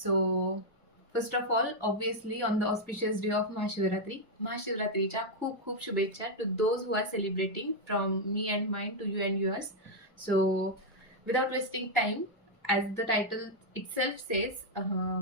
So, first of all, obviously on the auspicious day of Mahashivratriच्या खूप खूप शुभेच्छा to those who are celebrating from me and mine to you and yours. So, without wasting time, as the title itself says,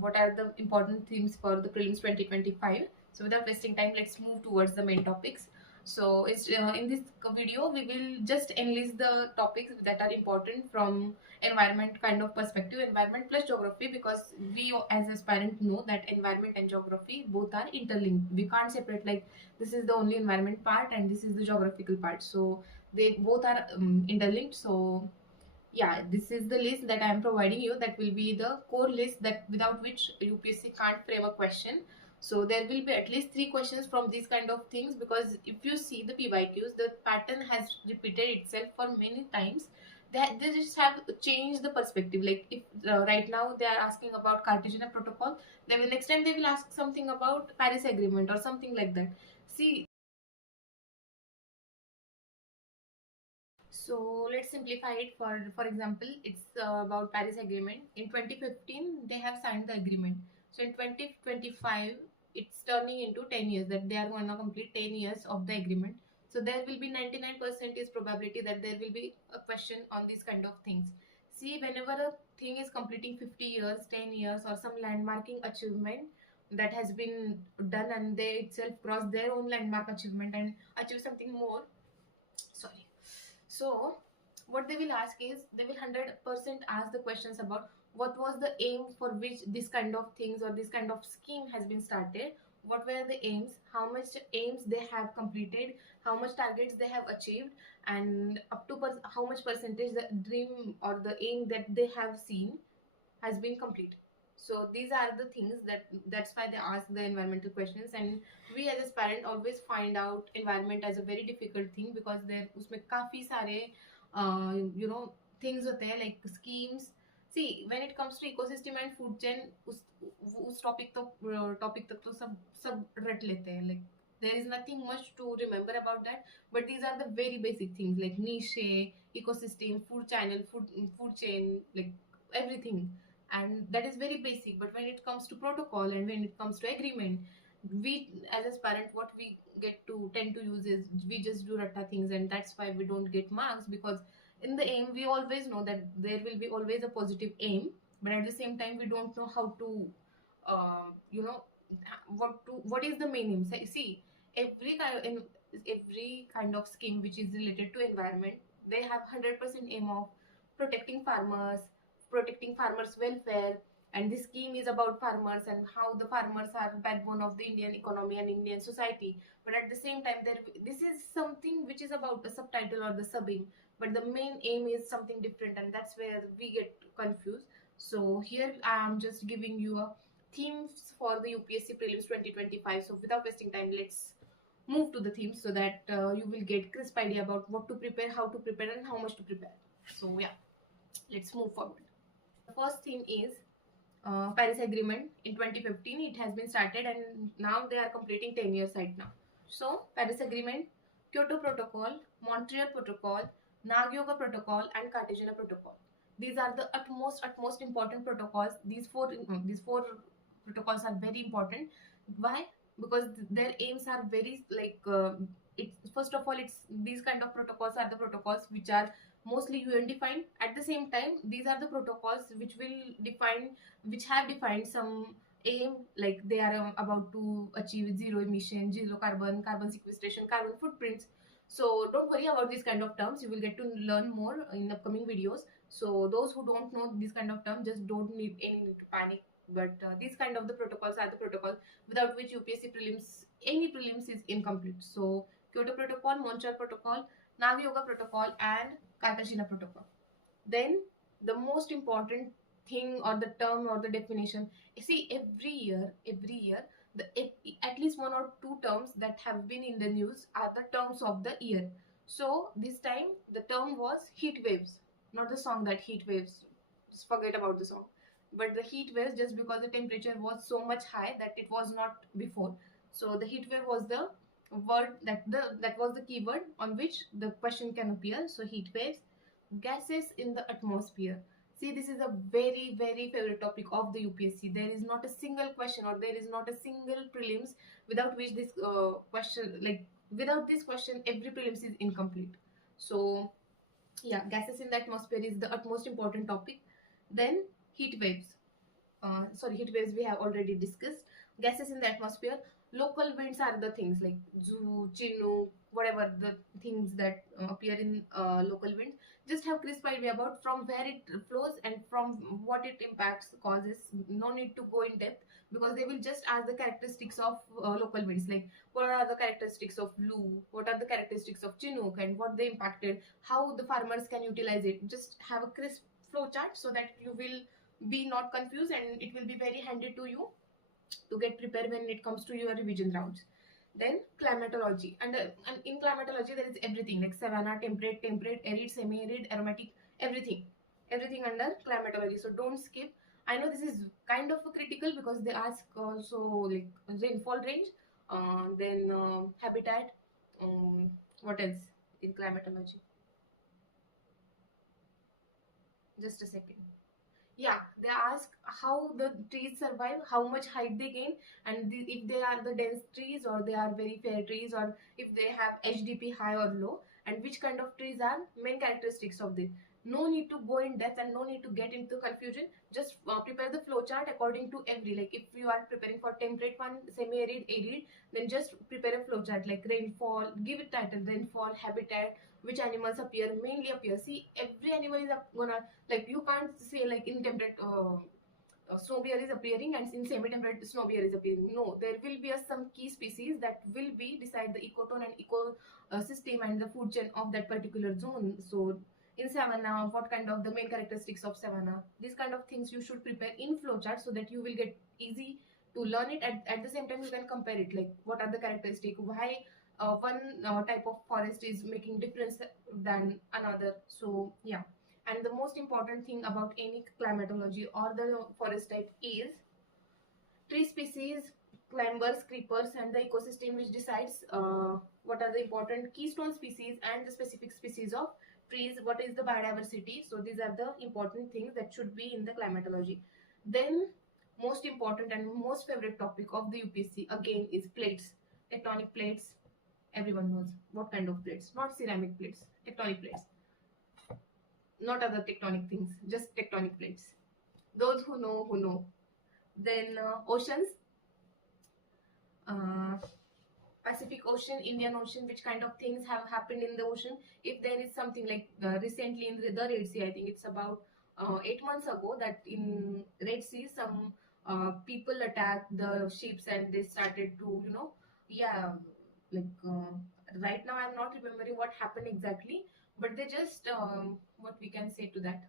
what are the important themes for the prelims 2025? So, without wasting time, let's move towards the main topics. So, in this video, we will just enlist the topics that are important from environment kind of perspective, environment plus geography, because we as aspirant know that environment and geography both are interlinked. We can't separate like this is the only environment part and this is the geographical part, so they both are interlinked. So yeah, this is the list that I am providing you. That will be the core list that without which UPSC can't frame a question. So there will be at least 3 questions from these kind of things, because if you see the PYQs, the pattern has repeated itself for many times. They just have changed the perspective. Like if right now they are asking about Cartesian protocol, then the next time they will ask something about Paris Agreement or something like that. See, so let's simplify it. For example, it's about Paris Agreement. In 2015, they have signed the agreement. So in 2025, it's turning into 10 years that they are going to complete 10 years of the agreement. So there will be 99% is probability that there will be a question on these kind of things. See, whenever a thing is completing 50 years, 10 years, or some landmarking achievement that has been done, and they itself cross their own landmark achievement and achieve something more. Sorry. So what they will ask is, they will 100% ask the questions about what was the aim for which this kind of things or this kind of scheme has been started, what were the aims, how much aims they have completed, how much targets they have achieved, and up to how much percentage the dream or the aim that they have seen has been completed. So these are the things that's why they ask the environmental questions. And we as a parent always find out environment as a very difficult thing, because there उसमें काफी सारे you know things होते हैं, like schemes. See, when it comes to ecosystem and food chain, उस topic तक तो सब रट लेते हैं. Like there is nothing much to remember about that, but these are the very basic things like niche, ecosystem, food channel, food chain, like everything. And that is very basic. But when it comes to protocol and when it comes to agreement, we as a parent, what we get to tend to use is we just do ratta things, and that's why we don't get marks. Because in the aim, we always know that there will be always a positive aim, but at the same time we don't know how to you know what is the main aim. See, every kind of scheme which is related to environment, they have 100% aim of protecting farmers, protecting farmers welfare. And this scheme is about farmers and how the farmers are backbone of the Indian economy and Indian society. But at the same time, this is something which is about the subtitle or the sub aim, but the main aim is something different, and that's where we get confused. So here I am just giving you a themes for the UPSC prelims 2025. So without wasting time, let's move to the themes, so that you will get crisp idea about what to prepare, how to prepare, and how much to prepare. So yeah, let's move forward. The first theme is Paris Agreement. In 2015, it has been started, and now they are completing 10 years right now. So Paris Agreement, Kyoto Protocol, Montreal Protocol, Nagyoga Protocol, and Cartagena Protocol. These are the utmost important protocols. These four protocols are very important. Why? Because their aims are very like first of all, it's these kind of protocols are the protocols which are mostly UN defined. At the same time, these are the protocols which have defined some aim, like they are about to achieve zero emission, zero carbon sequestration, carbon footprints. So don't worry about these kind of terms, you will get to learn more in upcoming videos. So those who don't know these kind of terms, just don't need any need to panic. But these kind of the protocols are the protocols without which UPSC prelims, any prelims is incomplete. So Kyoto Protocol, Montreal Protocol, Navi-Yoga Protocol, and Cartagena Protocol. Then the most important thing or the term or the definition. See, every year, at least one or two terms that have been in the news are the terms of the year. So this time the term was heat waves, not the song that heat waves. Just forget about the song. But the heat waves, just because the temperature was so much high that it was not before. So the heat wave was the word that was the keyword on which the question can appear. So heat waves, gases in the atmosphere. See, this is a very, very favorite topic of the UPSC. There is not a single question or there is not a single prelims without which this question, like without this question, every prelims is incomplete. So yeah, gases in the atmosphere is the utmost important topic. Then heat waves. Heat waves we have already discussed. Gases in the atmosphere. Local winds are the things like Zu, Chinook, whatever the things that appear in local winds. Just have crisp idea about from where it flows and from what it impacts causes. No need to go in depth because they will just ask the characteristics of local winds, like what are the characteristics of Lu, what are the characteristics of Chinook, and what they impacted, how the farmers can utilize it. Just have a crisp flow chart so that you will be not confused and it will be very handy to you to get prepared when it comes to your revision rounds. Then climatology, and in climatology there is everything like savanna, temperate, arid, semi-arid, aromatic, everything under climatology. So don't skip. I know this is kind of critical because they ask also like rainfall range, then habitat, what else in climatology? Just a second. Yeah, they ask how the trees survive, how much height they gain, and if they are the dense trees or they are very fair trees, or if they have HDP high or low, and which kind of trees are main characteristics of this. No need to go in depth and no need to get into confusion. Just prepare the flow chart according to every, like if you are preparing for temperate one, semi-arid, arid, then just prepare a flow chart like rainfall, give it title, rainfall, habitat, which animals appear, mainly appear. See, every animal is gonna, like you can't say like in temperate snow bear is appearing and in semi-temperate snow bear is appearing. No, there will be some key species that will be decide the ecotone and ecosystem and the food chain of that particular zone. So in savanna, what kind of the main characteristics of savanna, these kind of things you should prepare in flowchart so that you will get easy to learn it. At the same time you can compare it, like what are the characteristics, why one type of forest is making difference than another. So yeah, and the most important thing about any climatology or the forest type is tree species, climbers, creepers, and the ecosystem which decides what are the important keystone species and the specific species of trees, what is the biodiversity. So these are the important things that should be in the climatology. Then most important and most favorite topic of the UPSC again is plates, tectonic plates. Everyone knows what kind of plates, not ceramic plates, tectonic plates, not other tectonic things, just tectonic plates. Those who know, who know. Then oceans, uh, Pacific Ocean, Indian Ocean, which kind of things have happened in the ocean. If there is something like recently in the Red Sea, I think it's about 8 months ago that in Red Sea some people attacked the ships and they started to, yeah, like right now I'm not remembering what happened exactly, but they just what we can say to that,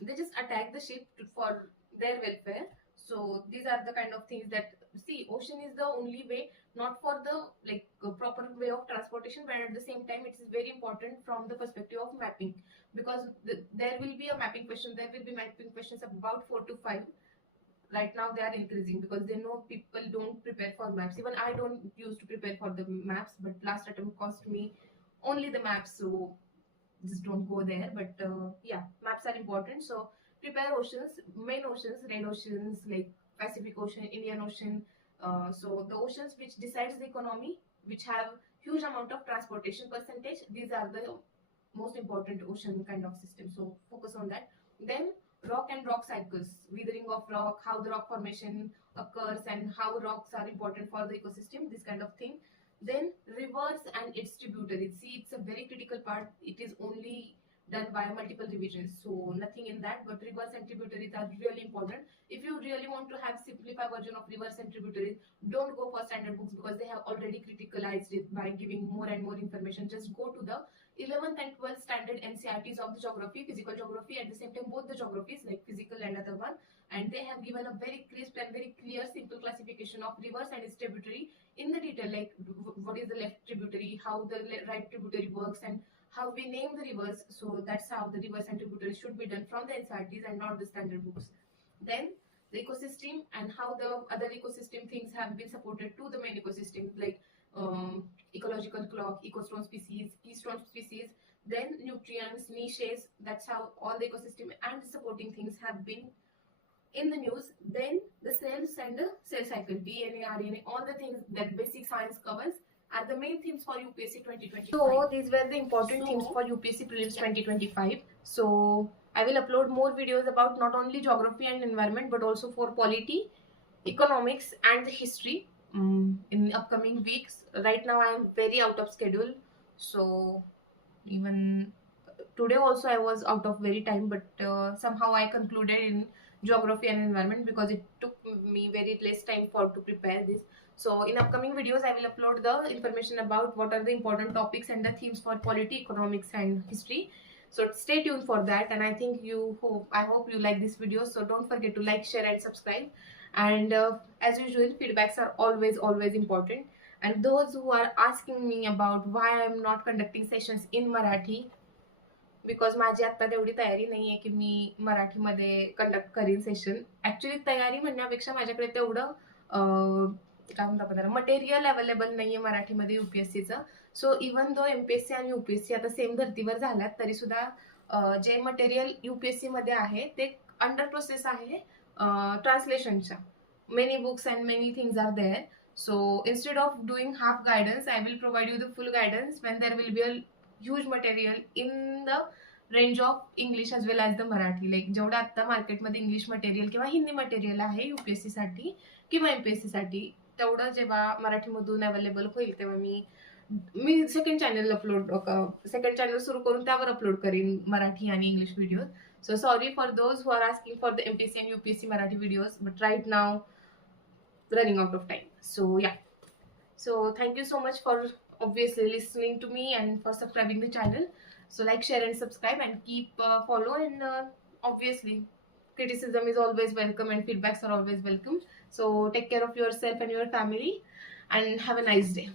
they just attack the ship for their welfare. So these are the kind of things that, see, ocean is the only way, not for the like proper way of transportation, but at the same time it is very important from the perspective of mapping, because there will be a mapping question, there will be mapping questions about 4 to 5. Right now they are increasing because they know people don't prepare for maps. Even I don't used to prepare for the maps, but last attempt cost me only the maps, so just don't go there. But yeah, maps are important. So prepare oceans, main oceans, red oceans like Pacific Ocean, Indian Ocean. So the oceans which decides the economy, which have huge amount of transportation percentage, these are the most important ocean kind of system. So focus on that. Then rock and rock cycles, withering of rock, how the rock formation occurs and how rocks are important for the ecosystem, this kind of thing. Then rivers and its tributaries. See, it's a very critical part. It is only done by multiple revisions, so nothing in that, but rivers and tributaries are really important. If you really want to have simplified version of rivers and tributaries, don't go for standard books because they have already criticalized it by giving more and more information. Just go to the 11th and 12th standard NCRTs of the geography, physical geography, at the same time both the geographies like physical and other one, and they have given a very crisp and very clear simple classification of rivers and its tributary in the detail, like what is the left tributary, how the right tributary works, and how we name the rivers. So that's how the rivers and tributaries should be done from the NCRTs and not the standard books. Then the ecosystem and how the other ecosystem things have been supported to the main ecosystem, like ecological clock, ecostone species, keystone species. then nutrients, niches, that's how all the ecosystem and supporting things have been in the news. Then the cells and the cell cycle, DNA, RNA, all the things that basic science covers are the main themes for UPSC 2025. So these were the important themes for UPSC Prelims 2025. So I will upload more videos about not only geography and environment but also for polity, economics and history in upcoming weeks. Right now I am very out of schedule, so even today also I was out of very time, but somehow I concluded in geography and environment because it took me very less time for to prepare this. So in upcoming videos I will upload the information about what are the important topics and the themes for polity, economics and history. So stay tuned for that, and I hope you like this video. So don't forget to like, share and subscribe. And as usual, feedbacks are always important. And those who are asking me about why I am not conducting sessions in Marathi, because माझी आता तेवढी तयारी नाही आहे की मी मराठीमध्ये conduct करीन session. Actually तयारी म्हणण्यापेक्षा माझ्याकडे तेवढं काय म्हणतो आपण मटेरियल अवेलेबल नाहीये मराठीमध्ये युपीएससीचं. सो इवन दो एमपीएससी आणि युपीएससी आता सेम धर्तीवर झाल्यात तरी सुद्धा जे मटेरियल युपीएससी मध्ये आहे ते अंडर प्रोसेस आहे ट्रान्सलेशनच्या. Many books and many things are there. So instead of doing half guidance, I will provide you the full guidance when there will be a huge material in the range of English as well as the Marathi. Like जेवढं आता मार्केटमध्ये English material किंवा Hindi material आहे UPSC साठी किंवा MPSC साठी, तेवढं जेव्हा मराठीमधून अवेलेबल होईल तेव्हा मी सेकंड चॅनल सुरू करून त्यावर अपलोड करीन मराठी आणि English videos. So sorry for those who are asking for the MPSC and UPSC Marathi videos, but right now running out of time. So yeah, so thank you so much for obviously listening to me and for subscribing the channel. So like, share and subscribe and keep follow, and obviously criticism is always welcome and feedbacks are always welcome. So take care of yourself and your family and have a nice day.